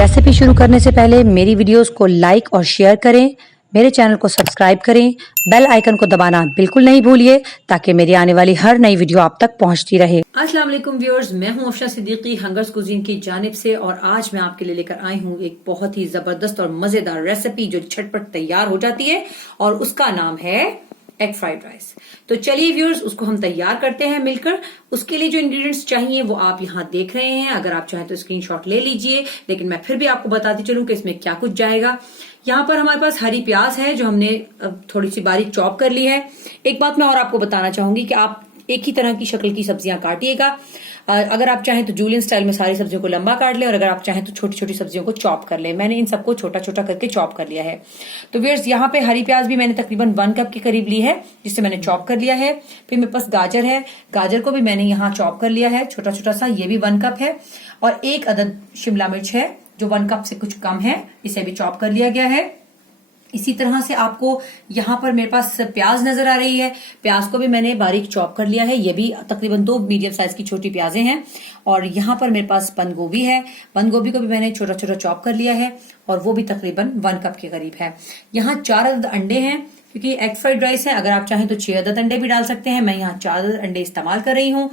Recipe शुरू करने से पहले मेरी वीडियोस को लाइक और शेयर करें, मेरे चैनल को सब्सक्राइब करें, बेल आइकन को दबाना बिल्कुल नहीं भूलिए ताकि मेरी आने वाली हर नई वीडियो आप तक पहुंचती रहे। अस्सलाम वालेकुम व्यूअर्स, मैं हूं अफशा सिद्दीकी हंगर्स कुजीन की जानिब से और आज मैं आपके लिए लेकर आई हूं एक बहुत ही जबरदस्त और मजेदार रेसिपी जो झटपट तैयार हो जाती है और उसका नाम है एग फ्राइड राइस। तो चलिए व्यूअर्स, उसको हम तैयार करते हैं मिलकर। उसके लिए जो इंग्रेडिएंट्स चाहिए वो आप यहाँ देख रहे हैं। अगर आप चाहें तो स्क्रीनशॉट ले लीजिए, लेकिन मैं फिर भी आपको बताती चलूं कि इसमें क्या कुछ जाएगा। यहाँ पर हमारे पास हरी प्याज है जो हमने थोड़ी सी बारीक चॉप कर ली है। एक बात मैं और आपको बताना चाहूंगी कि आप एक ही तरह की शक्ल की सब्जियां काटिएगा। अगर आप चाहें तो जूलियन स्टाइल में सारी सब्जियों को लंबा काट लें और अगर आप चाहें तो छोटी छोटी सब्जियों को चॉप कर लें। मैंने इन सबको छोटा छोटा करके चॉप कर लिया है। तो व्यूअर्स, यहाँ पे हरी प्याज भी मैंने तकरीबन 1 कप के करीब ली है जिससे मैंने चॉप कर लिया है। फिर मेरे पास गाजर है, गाजर को भी मैंने यहाँ चॉप कर लिया है छोटा छोटा सा, ये भी 1 कप है। और 1 अदद शिमला मिर्च है जो 1 कप से कुछ कम है, इसे भी चॉप कर लिया गया है। इसी तरह से आपको यहाँ पर मेरे पास प्याज नजर आ रही है, प्याज को भी मैंने बारीक चॉप कर लिया है। ये भी तकरीबन 2 मीडियम साइज की छोटी प्याजें हैं। और यहाँ पर मेरे पास बंद गोभी है, बंद गोभी को भी मैंने छोटा छोटा चॉप कर लिया है और वो भी तकरीबन 1 कप के करीब है। यहाँ 4 अदद अंडे हैं क्योंकि एग फ्राइड राइस है। अगर आप चाहें तो 6 अदद अंडे भी डाल सकते हैं। मैं यहाँ 4 अदद अंडे इस्तेमाल कर रही हूँ।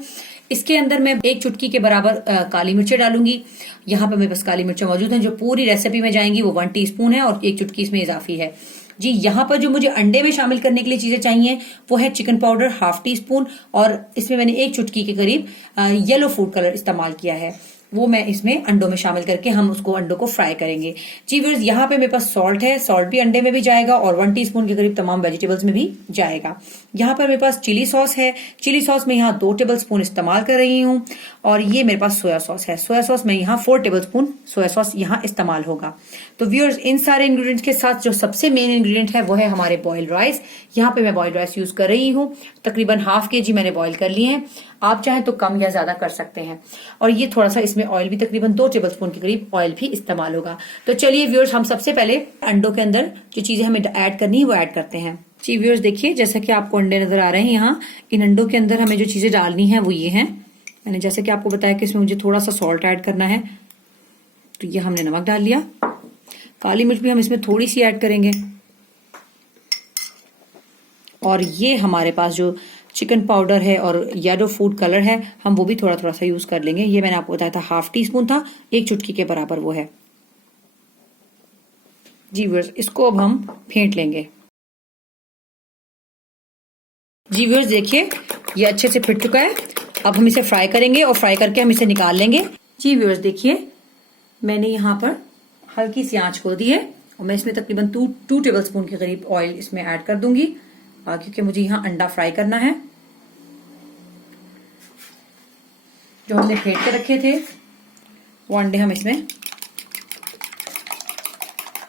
इसके अंदर मैं 1 चुटकी के बराबर काली मिर्चें डालूंगी। यहाँ पर मेरे पास काली मिर्चें मौजूद हैं जो पूरी रेसिपी में जाएंगी, वो 1 टीस्पून है और 1 चुटकी इसमें इजाफी है जी। यहाँ पर जो मुझे अंडे में शामिल करने के लिए चीजें चाहिए वो है चिकन पाउडर 1/2 टीस्पून और इसमें मैंने 1 चुटकी के करीब येलो फूड कलर इस्तेमाल किया है। वो मैं इसमें अंडों में शामिल करके हम उसको अंडों को फ्राई करेंगे जी। व्यूअर्स, यहाँ पे मेरे पास सॉल्ट है, सॉल्ट भी अंडे में भी जाएगा और 1 टीस्पून के करीब तमाम वेजिटेबल्स में भी जाएगा। यहाँ पर मेरे पास चिली सॉस है, चिली सॉस में यहाँ 2 टेबल स्पून इस्तेमाल कर रही हूँ। और ये मेरे पास सोया सॉस है, सोया सॉस में यहाँ 4 टेबल स्पून सोया सॉस यहाँ इस्तेमाल होगा। तो व्यूअर्स, इन सारे इंग्रेडिएंट्स के साथ जो सबसे मेन इंग्रेडिएंट है वो है हमारे बॉइल्ड राइस। यहाँ पे मैं बॉइल्ड राइस यूज कर रही हूँ, तकरीबन 1/2 kg मैंने बॉइल कर लिए हैं। आप चाहें तो कम या ज्यादा कर सकते हैं। और ये थोड़ा सा इसमें ऑयल भी तकरीबन 2 टेबल स्पून के करीब ऑयल भी इस्तेमाल होगा। तो चलिए व्यूअर्स, हम सबसे पहले अंडों के अंदर जो चीजें हमें ऐड करनी है वो ऐड करते हैं जी। व्यूअर्स देखिए, जैसा कि आपको अंडे नजर आ रहे हैं, यहाँ इन अंडों के अंदर हमें जो चीजें डालनी है वो ये हैं। मैंने जैसे कि आपको बताया कि इसमें मुझे थोड़ा सा सॉल्ट ऐड करना है, तो ये हमने नमक डाल लिया। काली मिर्च भी हम इसमें थोड़ी सी ऐड करेंगे। और ये हमारे पास जो चिकन पाउडर है और येलो फूड कलर है, हम वो भी थोड़ा थोड़ा सा यूज कर लेंगे। ये मैंने आपको बताया था 1/2 टीस्पून था, 1 चुटकी के बराबर वो है जी। व्यूअर्स, इसको अब हम फेंट लेंगे जी। व्यूअर्स देखिए, ये अच्छे से फिट चुका है। अब हम इसे फ्राई करेंगे और फ्राई करके हम इसे निकाल लेंगे जी। व्यूअर्स देखिए, मैंने यहाँ पर हल्की सी आंच को दी है और मैं इसमें तकरीबन 2 टेबल स्पून के करीब ऑयल इसमें ऐड कर दूंगी क्योंकि मुझे यहाँ अंडा फ्राई करना है। जो हमने फेंट के रखे थे वो अंडे हम इसमें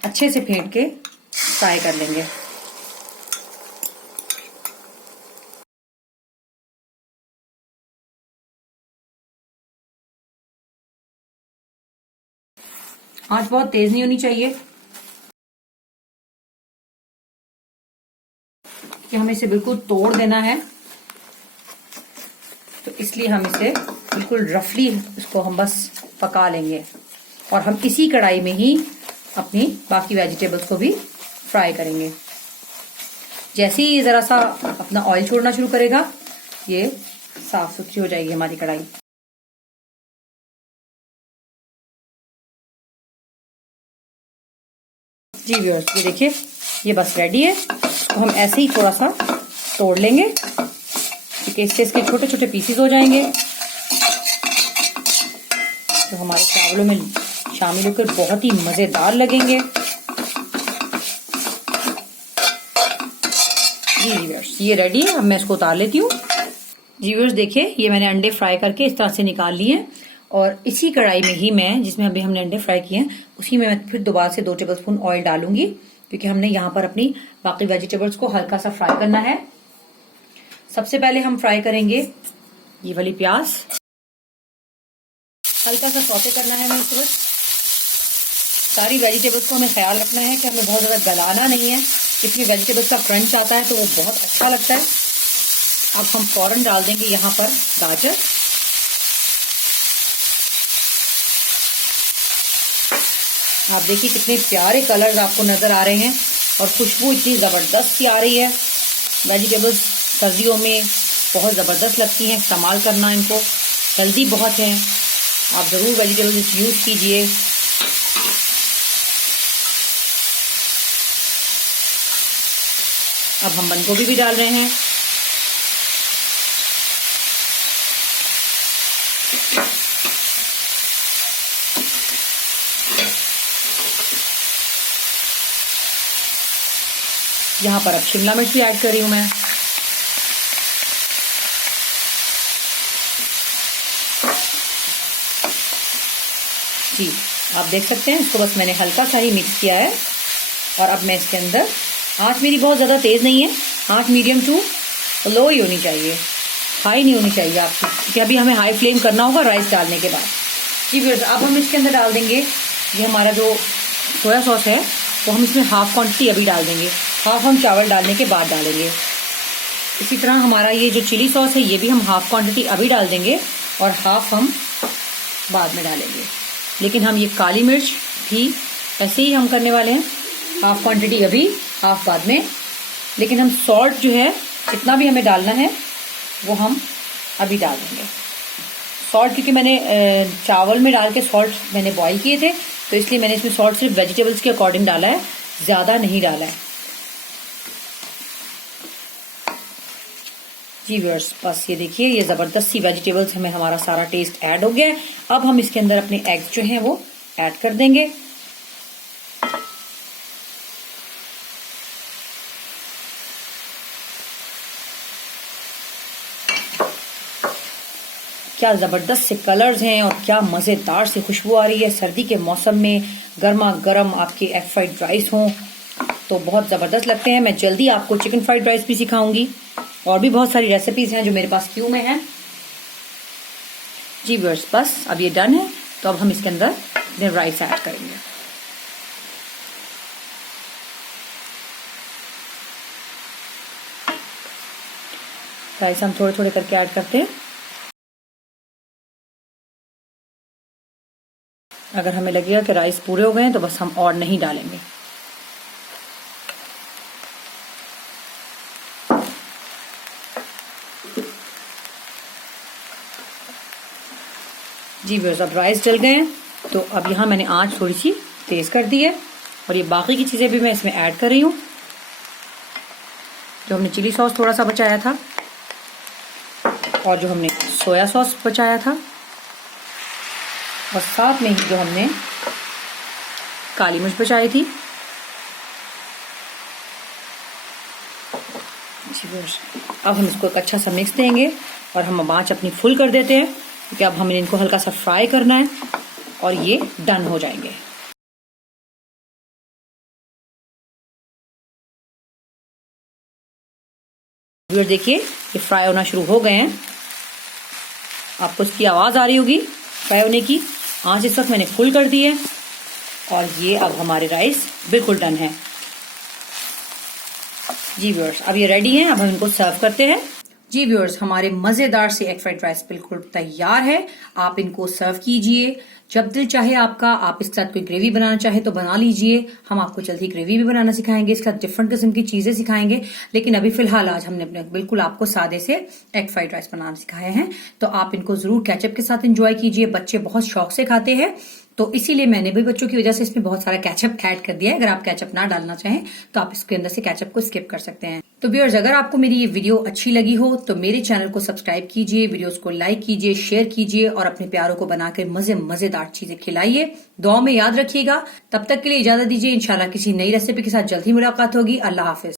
अच्छे से फेंट के फ्राई कर लेंगे। आंच बहुत तेज नहीं होनी चाहिए कि हमें इसे बिल्कुल तोड़ देना है, तो इसलिए हम इसे बिल्कुल रफली इसको हम बस पका लेंगे और हम इसी कढ़ाई में ही अपनी बाकी वेजिटेबल्स को भी फ्राई करेंगे। जैसे ही जरा सा अपना ऑयल छोड़ना शुरू करेगा, ये साफ सुथरी हो जाएगी हमारी कढ़ाई जी। व्यूअर्स, ये देखिए, ये बस रेडी है। तो हम ऐसे ही थोड़ा सा तोड़ लेंगे क्योंकि इससे इसके छोटे छोटे पीसेस हो जाएंगे तो हमारे चावलों में शामिल होकर बहुत ही मजेदार लगेंगे जी। व्यूअर्स, ये रेडी है। अब मैं इसको उतार लेती हूँ जी। व्यूअर्स देखिए, ये मैंने अंडे फ्राई करके इस तरह से निकाल लिए हैं और इसी कढ़ाई में ही मैं, जिसमें अभी हमने अंडे फ्राई किए हैं, उसी में मैं फिर दोबारा से 2 टेबल स्पून ऑयल डालूंगी क्योंकि हमने यहाँ पर अपनी बाकी वेजिटेबल्स को हल्का सा फ्राई करना है। सबसे पहले हम फ्राई करेंगे ये वाली प्याज, हल्का सा सौते करना है हमें। इस वक्त सारी वेजिटेबल्स को हमें ख्याल रखना है कि हमें बहुत ज्यादा गलाना नहीं है, इसमें वेजिटेबल्स का क्रंच आता है तो वो बहुत अच्छा लगता है। अब हम फौरन डाल देंगे यहाँ पर गाजर आप देखिए कितने प्यारे कलर्स आपको नजर आ रहे हैं और खुशबू इतनी जबरदस्त सी आ रही है। वेजिटेबल्स सर्दियों में बहुत ज़बरदस्त लगती हैं, इस्तेमाल करना इनको हेल्दी बहुत है। आप ज़रूर वेजिटेबल्स यूज़ कीजिए। अब हम बंद गोभी भी डाल रहे हैं। यहाँ पर अब शिमला मिर्च भी ऐड कर रही हूँ मैं। जी आप देख सकते हैं, इसको बस मैंने हल्का सा ही मिक्स किया है। और अब मैं इसके अंदर, आंच मेरी बहुत ज़्यादा तेज़ नहीं है, आंच मीडियम टू लो ही होनी चाहिए, हाई नहीं होनी चाहिए आपकी, क्योंकि अभी हमें हाई फ्लेम करना होगा राइस डालने के बाद। जी व्यूअर्स, अब हम इसके अंदर डाल देंगे ये हमारा जो सोया सॉस है, वो हम इसमें हाफ क्वांटिटी अभी डाल देंगे, हाफ हम चावल डालने के बाद डालेंगे। इसी तरह हमारा ये जो चिली सॉस है, ये भी हम हाफ क्वांटिटी अभी डाल देंगे और हाफ हम बाद में डालेंगे। लेकिन हम ये काली मिर्च भी ऐसे ही हम करने वाले हैं, हाफ क्वांटिटी अभी हाफ बाद में। लेकिन हम सॉल्ट जो है, जितना भी हमें डालना है वो हम अभी डाल देंगे। सॉल्ट क्योंकि मैंने चावल में डाल के सॉल्ट मैंने बॉईल किए थे, तो इसलिए मैंने इसमें सॉल्ट सिर्फ वेजिटेबल्स के अकॉर्डिंग डाला है, ज़्यादा नहीं डाला है। जी व्यूअर्स, बस ये देखिए, ये ज़बरदस्त सी वेजिटेबल्स हमें हमारा सारा टेस्ट ऐड हो गया है। अब हम इसके अंदर अपने एग्स जो हैं वो ऐड कर देंगे। क्या ज़बरदस्त से कलर्स हैं और क्या मज़ेदार सी खुशबू आ रही है। सर्दी के मौसम में गर्मा गर्म आपके एग फ्राइड राइस हों तो बहुत ज़बरदस्त लगते हैं। मैं जल्दी आपको चिकन फ्राइड राइस भी सिखाऊंगी और भी बहुत सारी रेसिपीज़ हैं जो मेरे पास क्यू में हैं। जी व्यूअर्स, बस अब ये डन है, तो अब हम इसके अंदर राइस ऐड करेंगे। राइस हम थोड़े थोड़े करके ऐड करते हैं। अगर हमें लगेगा कि राइस पूरे हो गए हैं तो बस हम और नहीं डालेंगे। जी व्यूअर्स, अब राइस जल गए हैं, तो अब यहाँ मैंने आंच थोड़ी सी तेज़ कर दी है और ये बाकी की चीज़ें भी मैं इसमें ऐड कर रही हूँ। जो हमने चिली सॉस थोड़ा सा बचाया था और जो हमने सोया सॉस बचाया था और साथ में ही जो हमने काली मिर्च बचाई थी। अब हम इसको एक अच्छा सा मिक्स देंगे और हम आंच अपनी फुल कर देते हैं, क्योंकि अब हमें इनको हल्का सा फ्राई करना है और ये डन हो जाएंगे। देखिए ये फ्राई होना शुरू हो गए हैं, आपको इसकी आवाज आ रही होगी फ्राई होने की। आंच इस वक्त मैंने फुल कर दी है और ये अब हमारे राइस बिल्कुल डन है। जी व्यूअर्स, अब ये रेडी हैं, अब हम इनको सर्व करते हैं। जी व्यूअर्स, हमारे मजेदार से एग फ्राइड राइस बिल्कुल तैयार है। आप इनको सर्व कीजिए जब दिल चाहे आपका। आप इसके साथ कोई ग्रेवी बनाना चाहे तो बना लीजिए, हम आपको जल्दी ग्रेवी भी बनाना सिखाएंगे, इसके साथ डिफरेंट किस्म की चीजें सिखाएंगे। लेकिन अभी फिलहाल आज हमने अपने बिल्कुल आपको सादे से एग फ्राइड राइस बनाना सिखाए हैं, तो आप इनको जरूर केचप के साथ एंजॉय कीजिए। बच्चे बहुत शौक से खाते हैं, तो इसीलिए मैंने भी बच्चों की वजह से इसमें बहुत सारा केचप ऐड कर दिया है। अगर आप केचप ना डालना चाहें तो आप इसके अंदर से केचप को स्किप कर सकते हैं। तो व्यूअर्स, अगर आपको मेरी ये वीडियो अच्छी लगी हो तो मेरे चैनल को सब्सक्राइब कीजिए, वीडियोस को लाइक कीजिए, शेयर कीजिए और अपने प्यारों को बनाकर मजेदार चीजें खिलाइए। दुआ में याद रखिएगा। तब तक के लिए इजाजत दीजिए। इंशाल्लाह किसी नई रेसिपी के साथ जल्द ही मुलाकात होगी। अल्लाह हाफिज।